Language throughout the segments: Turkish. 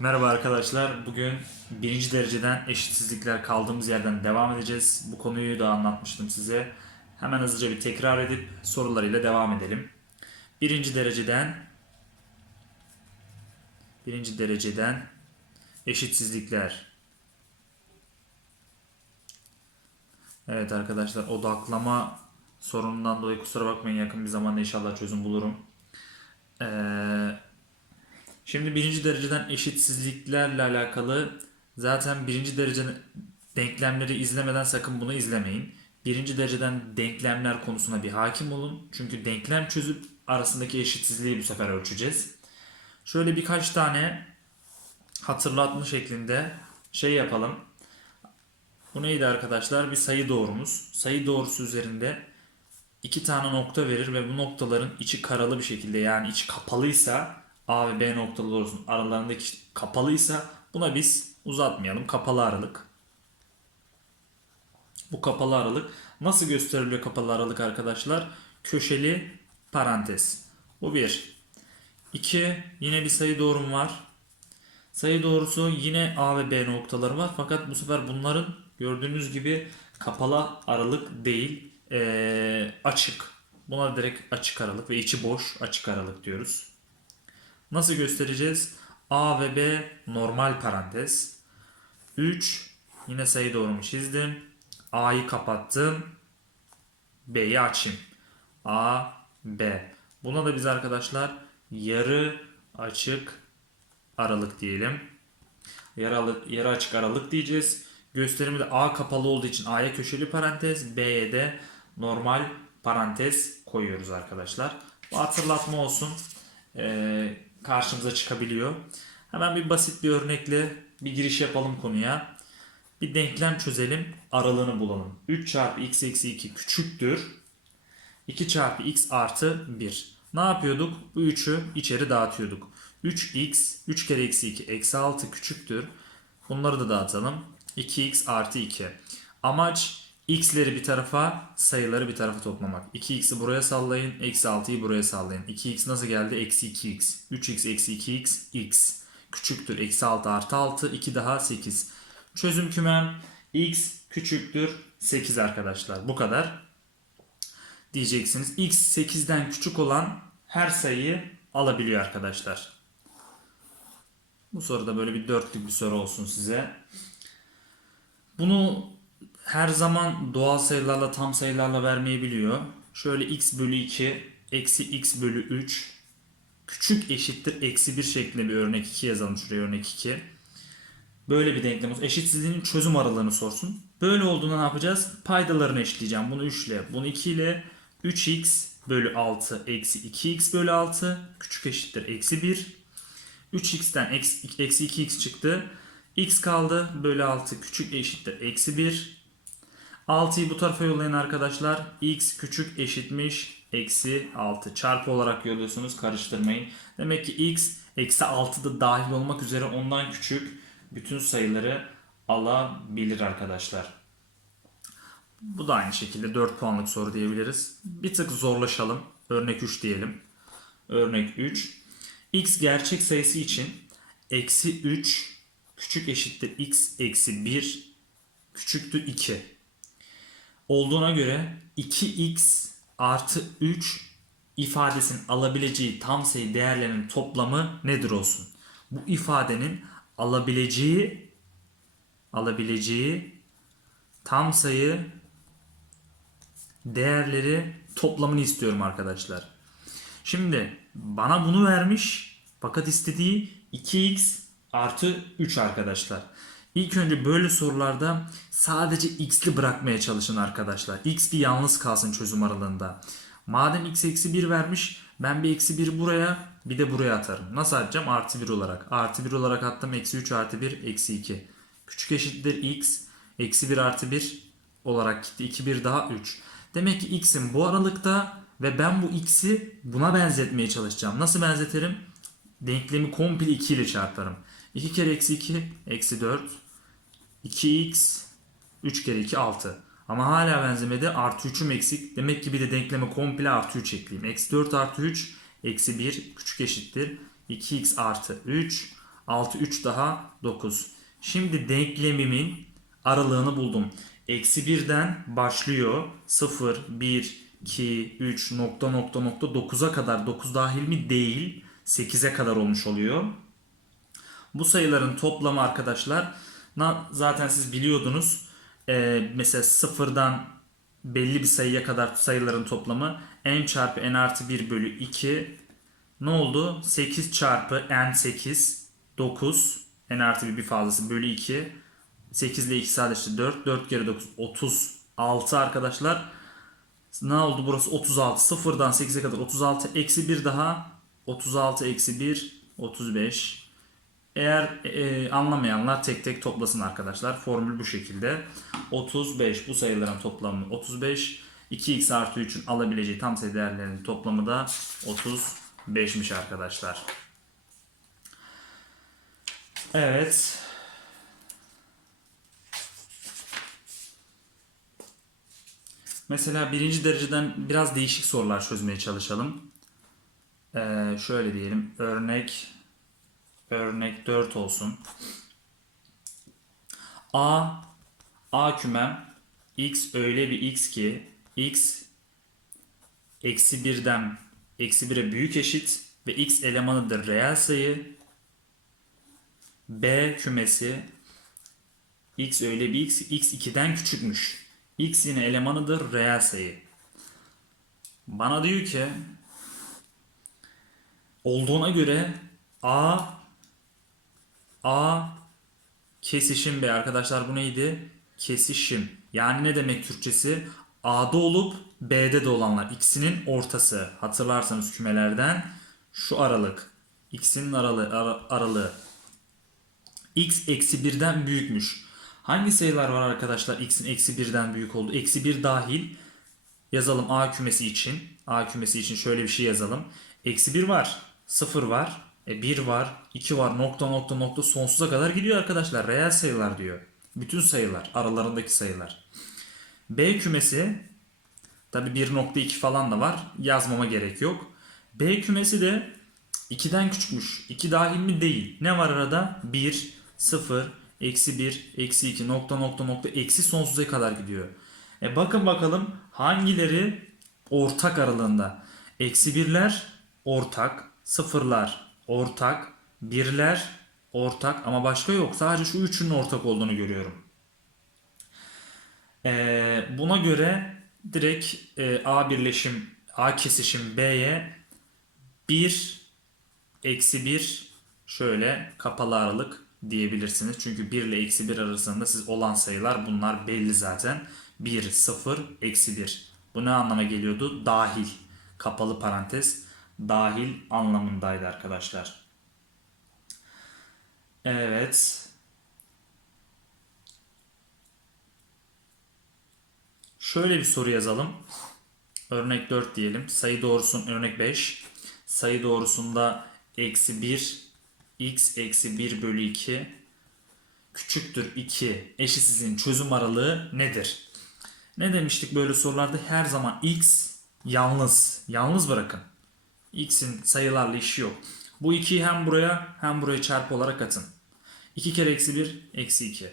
Merhaba arkadaşlar. Bugün birinci dereceden eşitsizlikler kaldığımız yerden devam edeceğiz. Bu konuyu da anlatmıştım size. Hemen hızlıca bir tekrar edip sorularıyla devam edelim. Birinci dereceden birinci dereceden eşitsizlikler. Evet arkadaşlar odaklama sorunundan dolayı kusura bakmayın yakın bir zamanda inşallah çözüm bulurum. Ee, Şimdi birinci dereceden eşitsizliklerle alakalı zaten birinci derece denklemleri izlemeden sakın bunu izlemeyin. Birinci dereceden denklemler konusuna bir hakim olun. Çünkü denklem çözüp arasındaki eşitsizliği bu sefer ölçeceğiz. Şöyle birkaç tane hatırlatma şeklinde şey yapalım. Bu neydi arkadaşlar? Bir sayı doğrumuz. Sayı doğrusu üzerinde iki tane nokta verir ve bu noktaların içi karalı bir şekilde yani içi kapalıysa A ve B noktaları olsun aralarındaki kapalıysa buna biz uzatmayalım. Kapalı aralık. Bu kapalı aralık nasıl gösteriliyor kapalı aralık arkadaşlar? Köşeli parantez. Bu bir. İki, yine bir sayı doğrum var. Sayı doğrusu yine A ve B noktaları var. Fakat bu sefer bunların gördüğünüz gibi kapalı aralık değil, ee, açık. Buna direkt açık aralık ve içi boş açık aralık diyoruz. Nasıl göstereceğiz? A ve B normal parantez. 3 yine sayı doğrumu çizdim. A'yı kapattım. B'yi açayım. A, B. Buna da biz arkadaşlar yarı açık aralık diyelim. Yarı, aralık, yarı açık aralık diyeceğiz. Gösterimi de A kapalı olduğu için A'ya köşeli parantez, B'ye de normal parantez koyuyoruz arkadaşlar. Bu hatırlatma olsun. Ee, karşımıza çıkabiliyor. Hemen bir basit bir örnekle bir giriş yapalım konuya. Bir denklem çözelim, aralığını bulalım. 3 çarpı x eksi 2 küçüktür. 2 çarpı x artı 1. Ne yapıyorduk? Bu 3'ü içeri dağıtıyorduk. 3x, 3 kere eksi 2, eksi 6 küçüktür. Bunları da dağıtalım. 2x artı 2. Amaç x'leri bir tarafa, sayıları bir tarafa toplamak. 2x'i buraya sallayın, eksi 6'yı buraya sallayın. 2x nasıl geldi? Eksi 2x. 3x eksi 2x, x. Küçüktür. Eksi 6 artı 6, 2 daha 8. Çözüm kümem x küçüktür 8 arkadaşlar. Bu kadar. Diyeceksiniz. x 8'den küçük olan her sayıyı alabiliyor arkadaşlar. Bu soruda böyle bir dörtlük bir soru olsun size. Bunu her zaman doğal sayılarla tam sayılarla vermeyebiliyor. Şöyle x bölü 2 eksi x bölü 3 küçük eşittir eksi 1 şeklinde bir örnek 2 yazalım şuraya örnek 2. Böyle bir denklem olsun. Eşitsizliğin çözüm aralığını sorsun. Böyle olduğunda ne yapacağız? Paydalarını eşitleyeceğim. Bunu 3 ile, bunu 2 ile 3x bölü 6 eksi 2x bölü 6 küçük eşittir eksi 1. 3x'ten eksi 2x çıktı. x kaldı bölü 6 küçük eşittir eksi 1. 6'yı bu tarafa yollayın arkadaşlar. x küçük eşitmiş eksi 6. Çarpı olarak yolluyorsunuz karıştırmayın. Demek ki x eksi 6 da dahil olmak üzere ondan küçük bütün sayıları alabilir arkadaşlar. Bu da aynı şekilde 4 puanlık soru diyebiliriz. Bir tık zorlaşalım. Örnek 3 diyelim. Örnek 3. x gerçek sayısı için eksi 3 küçük eşittir x eksi 1 küçüktür 2 olduğuna göre 2x artı 3 ifadesinin alabileceği tam sayı değerlerinin toplamı nedir olsun? Bu ifadenin alabileceği alabileceği tam sayı değerleri toplamını istiyorum arkadaşlar. Şimdi bana bunu vermiş fakat istediği 2x artı 3 arkadaşlar. İlk önce böyle sorularda sadece x'li bırakmaya çalışın arkadaşlar. x bir yalnız kalsın çözüm aralığında. Madem x eksi 1 vermiş ben bir eksi 1 buraya bir de buraya atarım. Nasıl atacağım? Artı 1 olarak. Artı 1 olarak attım. Eksi 3 artı 1 eksi 2. Küçük eşittir x. Eksi 1 artı 1 olarak gitti. 2 1 daha 3. Demek ki x'in bu aralıkta ve ben bu x'i buna benzetmeye çalışacağım. Nasıl benzetirim? Denklemi komple 2 ile çarparım. 2 kere eksi 2 eksi 4. 2x 3 kere 2 6. Ama hala benzemedi. Artı 3'üm eksik. Demek ki bir de denkleme komple artı 3 ekleyeyim. Eksi 4 artı 3 eksi 1 küçük eşittir. 2x artı 3 6 3 daha 9. Şimdi denklemimin aralığını buldum. Eksi 1'den başlıyor. 0, 1, 2, 3 nokta nokta nokta 9'a kadar. 9 dahil mi? Değil. 8'e kadar olmuş oluyor. Bu sayıların toplamı arkadaşlar zaten siz biliyordunuz. Ee, mesela sıfırdan belli bir sayıya kadar sayıların toplamı n çarpı n artı 1 bölü 2 ne oldu? 8 çarpı n 8 9 n artı 1 bir fazlası bölü 2 8 ile 2 sadece 4 4 kere 9 36 arkadaşlar. Ne oldu burası 36 sıfırdan 8'e kadar 36 eksi 1 daha 36 eksi 1 35 eğer e, anlamayanlar tek tek toplasın arkadaşlar. Formül bu şekilde. 35 bu sayıların toplamı 35. 2x artı 3'ün alabileceği tam sayı değerlerinin toplamı da 35'miş arkadaşlar. Evet. Mesela birinci dereceden biraz değişik sorular çözmeye çalışalım. Ee, şöyle diyelim. Örnek Örnek 4 olsun. A A kümem x öyle bir x ki x eksi 1'den eksi 1'e büyük eşit ve x elemanıdır reel sayı. B kümesi x öyle bir x x 2'den küçükmüş. x yine elemanıdır reel sayı. Bana diyor ki olduğuna göre A A kesişim B arkadaşlar bu neydi? Kesişim. Yani ne demek Türkçesi? A'da olup B'de de olanlar. İkisinin ortası. Hatırlarsanız kümelerden şu aralık. X'in aralığı, ara- aralığı. X eksi birden büyükmüş. Hangi sayılar var arkadaşlar X'in eksi birden büyük olduğu? Eksi bir dahil yazalım A kümesi için. A kümesi için şöyle bir şey yazalım. Eksi 1 var. 0 var. E 1 var. 2 var. Nokta nokta nokta sonsuza kadar gidiyor arkadaşlar. Reel sayılar diyor. Bütün sayılar. Aralarındaki sayılar. B kümesi tabi 1.2 falan da var. Yazmama gerek yok. B kümesi de 2'den küçükmüş. 2 dahil mi? Değil. Ne var arada? 1, 0, eksi 1, eksi 2 nokta nokta nokta eksi sonsuza kadar gidiyor. E bakın bakalım hangileri ortak aralığında? Eksi birler ortak, sıfırlar ortak, birler ortak ama başka yok. Sadece şu üçünün ortak olduğunu görüyorum. E, buna göre direkt e, A birleşim, A kesişim B'ye 1 eksi 1 şöyle kapalı aralık diyebilirsiniz. Çünkü 1 ile eksi 1 arasında siz olan sayılar bunlar belli zaten. 1, 0, eksi 1. Bu ne anlama geliyordu? Dahil. Kapalı parantez. Dahil anlamındaydı arkadaşlar. Evet. Şöyle bir soru yazalım. Örnek 4 diyelim. Sayı doğrusun örnek 5. Sayı doğrusunda eksi 1 x eksi 1 bölü 2 küçüktür 2 eşitsizliğin çözüm aralığı nedir? Ne demiştik böyle sorularda? Her zaman x yalnız. Yalnız bırakın. X'in sayılarla işi yok. Bu 2'yi hem buraya hem buraya çarpı olarak atın. 2 kere eksi 1 eksi 2.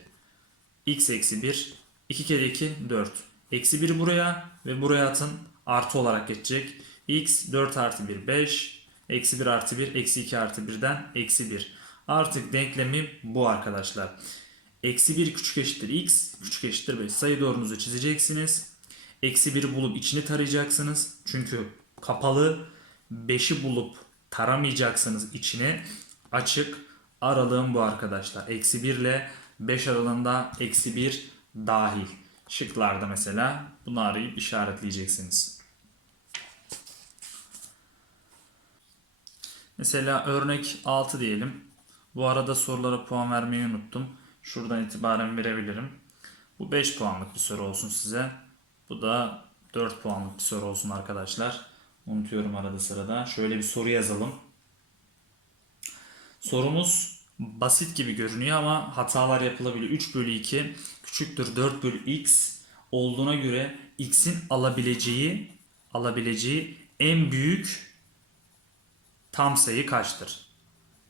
x eksi 1 2 kere 2 4. Eksi 1'i buraya ve buraya atın. Artı olarak geçecek. x 4 artı 1 5. Eksi 1 artı 1 eksi 2 artı 1'den eksi 1. Artık denklemim bu arkadaşlar. Eksi 1 küçük eşittir x, küçük eşittir 5. Sayı doğrunuzu çizeceksiniz. Eksi 1'i bulup içini tarayacaksınız. Çünkü kapalı 5'i bulup taramayacaksınız içini. Açık aralığım bu arkadaşlar. Eksi 1 ile 5 aralığında eksi 1 dahil. Şıklarda mesela bunu arayıp işaretleyeceksiniz. Mesela örnek 6 diyelim. Bu arada sorulara puan vermeyi unuttum. Şuradan itibaren verebilirim. Bu 5 puanlık bir soru olsun size. Bu da 4 puanlık bir soru olsun arkadaşlar. Unutuyorum arada sırada. Şöyle bir soru yazalım. Sorumuz basit gibi görünüyor ama hatalar yapılabiliyor. 3 bölü 2 küçüktür 4 bölü x olduğuna göre x'in alabileceği alabileceği en büyük tam sayı kaçtır?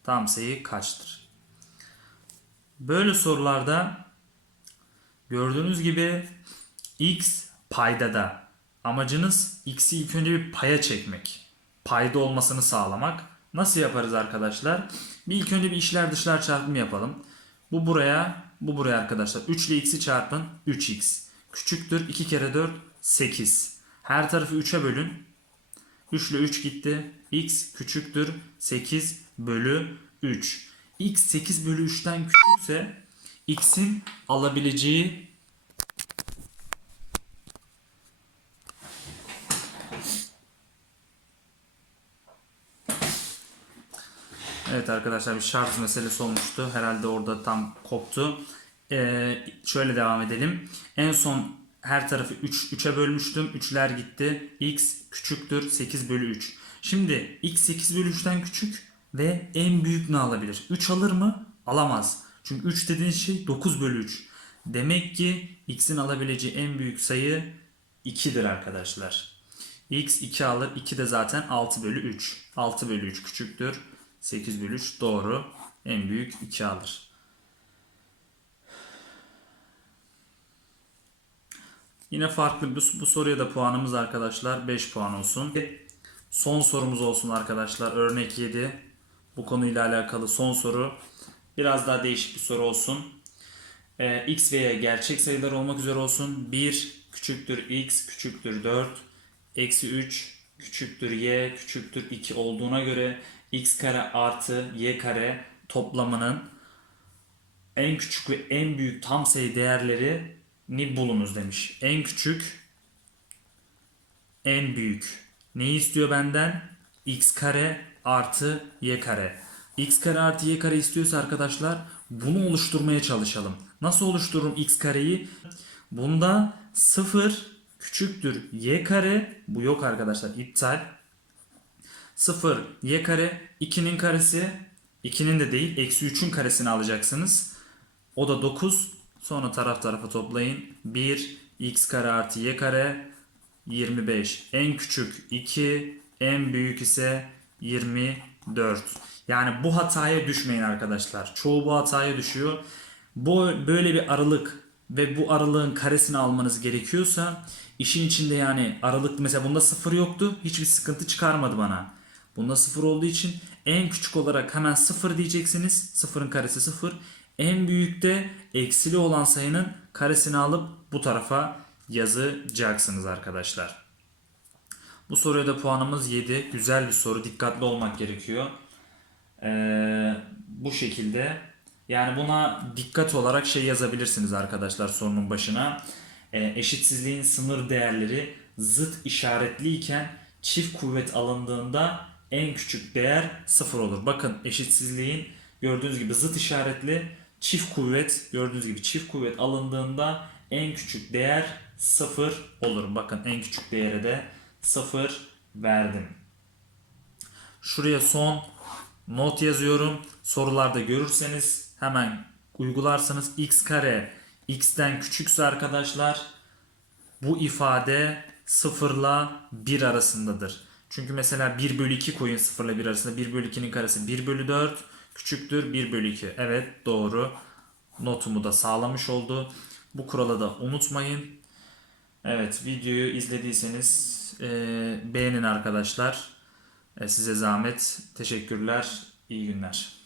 Tam sayı kaçtır? Böyle sorularda gördüğünüz gibi x paydada. Amacınız x'i ilk önce bir paya çekmek. Payda olmasını sağlamak. Nasıl yaparız arkadaşlar? Bir ilk önce bir işler dışlar çarpımı yapalım. Bu buraya, bu buraya arkadaşlar. 3 ile x'i çarpın 3x. Küçüktür 2 kere 4 8. Her tarafı 3'e bölün. 3 ile 3 gitti. x küçüktür 8 bölü 3. x 8 bölü 3'ten küçükse x'in alabileceği Evet arkadaşlar bir şarj meselesi olmuştu. Herhalde orada tam koptu. Ee, şöyle devam edelim. En son her tarafı 3 3'e bölmüştüm. 3'ler gitti. x küçüktür 8 bölü 3. Şimdi x 8 bölü 3'ten küçük ve en büyük ne alabilir? 3 alır mı? Alamaz. Çünkü 3 dediğiniz şey 9 bölü 3. Demek ki x'in alabileceği en büyük sayı 2'dir arkadaşlar. x 2 alır. 2 de zaten 6 bölü 3. 6 bölü 3 küçüktür. 8 bölü 3 doğru. En büyük 2 alır. Yine farklı bu, bu soruya da puanımız arkadaşlar 5 puan olsun. Son sorumuz olsun arkadaşlar. Örnek 7. Bu konuyla alakalı son soru. Biraz daha değişik bir soru olsun. Ee, x ve y gerçek sayılar olmak üzere olsun. 1 küçüktür x küçüktür 4. Eksi 3 küçüktür y küçüktür 2 olduğuna göre x kare artı y kare toplamının en küçük ve en büyük tam sayı değerlerini bulunuz demiş. En küçük, en büyük. Neyi istiyor benden? x kare artı y kare. x kare artı y kare istiyorsa arkadaşlar bunu oluşturmaya çalışalım. Nasıl oluştururum x kareyi? Bunda 0 küçüktür y kare. Bu yok arkadaşlar iptal. 0 y kare 2'nin karesi 2'nin de değil eksi 3'ün karesini alacaksınız. O da 9. Sonra taraf tarafa toplayın. 1 x kare artı y kare 25. En küçük 2 en büyük ise 24. Yani bu hataya düşmeyin arkadaşlar. Çoğu bu hataya düşüyor. Bu böyle bir aralık ve bu aralığın karesini almanız gerekiyorsa işin içinde yani aralık mesela bunda sıfır yoktu. Hiçbir sıkıntı çıkarmadı bana. Bunda sıfır olduğu için en küçük olarak hemen sıfır diyeceksiniz. Sıfırın karesi sıfır. En büyükte eksili olan sayının karesini alıp bu tarafa yazacaksınız arkadaşlar. Bu soruya da puanımız 7. Güzel bir soru. Dikkatli olmak gerekiyor. Ee, bu şekilde. Yani buna dikkat olarak şey yazabilirsiniz arkadaşlar sorunun başına. Ee, eşitsizliğin sınır değerleri zıt işaretliyken çift kuvvet alındığında en küçük değer 0 olur. Bakın eşitsizliğin gördüğünüz gibi zıt işaretli çift kuvvet gördüğünüz gibi çift kuvvet alındığında en küçük değer 0 olur. Bakın en küçük değere de 0 verdim. Şuraya son not yazıyorum. Sorularda görürseniz hemen uygularsanız x kare x'ten küçükse arkadaşlar bu ifade 0 ile 1 arasındadır. Çünkü mesela 1 bölü 2 koyun 0 ile 1 arasında 1 bölü 2'nin karesi 1 bölü 4 küçüktür 1 bölü 2. Evet doğru. Notumu da sağlamış oldu. Bu kuralı da unutmayın. Evet videoyu izlediyseniz e, beğenin arkadaşlar. E, size zahmet. Teşekkürler. İyi günler.